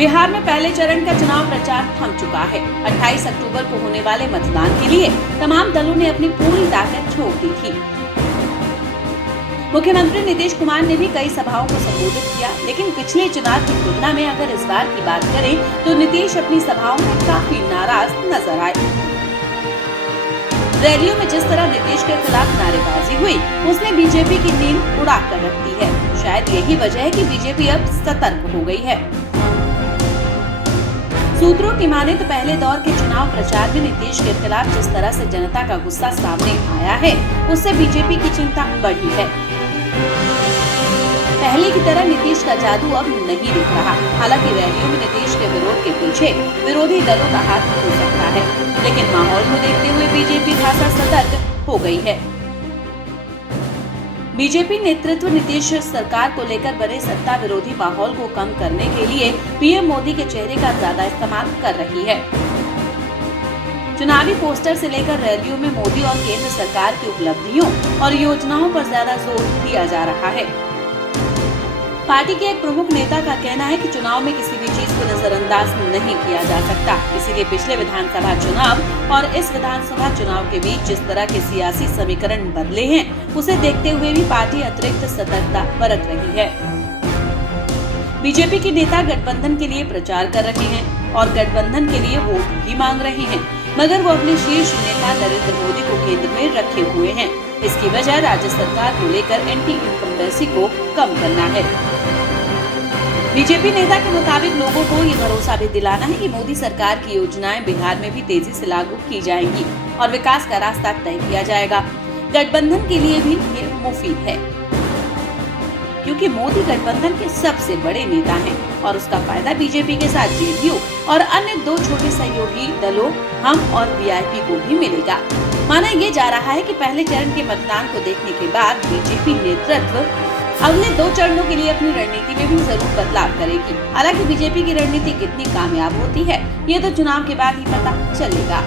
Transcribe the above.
बिहार में पहले चरण का चुनाव प्रचार थम चुका है। 28 अक्टूबर को होने वाले मतदान के लिए तमाम दलों ने अपनी पूरी ताकत झोंक दी थी। मुख्यमंत्री नीतीश कुमार ने भी कई सभाओं को संबोधित किया, लेकिन पिछले चुनाव की तुलना में अगर इस बार की बात करें तो नीतीश अपनी सभाओं में काफी नाराज नजर आए। रैलियों में जिस तरह नीतीश के खिलाफ नारेबाजी हुई, उसने बीजेपी की नींद उड़ा कर रख दी है। शायद यही वजह है कि बीजेपी अब सतर्क हो गई है। सूत्रों की माने तो पहले दौर के चुनाव प्रचार में नीतीश के खिलाफ जिस तरह से जनता का गुस्सा सामने आया है, उससे बीजेपी की चिंता बढ़ी है। पहले की तरह नीतीश का जादू अब नहीं दिख रहा। हालांकि रैलियों में नीतीश के विरोध के पीछे विरोधी दलों का हाथ हो सकता है, लेकिन माहौल को देखते हुए बीजेपी खासा सतर्क हो गई है। बीजेपी नेतृत्व नीतीश सरकार को लेकर बने सत्ता विरोधी माहौल को कम करने के लिए पीएम मोदी के चेहरे का ज्यादा इस्तेमाल कर रही है। चुनावी पोस्टर से लेकर रैलियों में मोदी और केंद्र सरकार की उपलब्धियों और योजनाओं पर ज्यादा जोर दिया जा रहा है। पार्टी के एक प्रमुख नेता का कहना है कि चुनाव में किसी भी चीज को नजरअंदाज नहीं किया जा सकता। इसीलिए पिछले विधानसभा चुनाव और इस विधानसभा चुनाव के बीच जिस तरह के सियासी समीकरण बदले हैं, उसे देखते हुए भी पार्टी अतिरिक्त सतर्कता बरत रही है। बीजेपी के नेता गठबंधन के लिए प्रचार कर रहे हैं और गठबंधन के लिए वोट भी मांग रहे हैं, मगर वो अपने शीर्ष नेता नरेंद्र मोदी को केंद्र में रखे हुए हैं। इसकी वजह राज्य सरकार को लेकर एंटी इनकम्बेंसी को कम करना है। बीजेपी नेता के मुताबिक लोगों को ये भरोसा भी दिलाना है कि मोदी सरकार की योजनाएं बिहार में भी तेजी से लागू की जाएंगी और विकास का रास्ता तय किया जाएगा। गठबंधन के लिए भी ये मुफीद है, क्योंकि मोदी गठबंधन के सबसे बड़े नेता हैं और उसका फायदा बीजेपी के साथ जेडीयू और अन्य दो छोटे सहयोगी दलों हम और वीआईपी को भी मिलेगा। माना ये जा रहा है कि पहले चरण के मतदान को देखने के बाद बीजेपी नेतृत्व अगले 2 चरणों के लिए अपनी रणनीति में भी जरूर बदलाव करेगी। हालांकि बीजेपी की रणनीति कितनी कामयाब होती है, ये तो चुनाव के बाद ही पता चलेगा।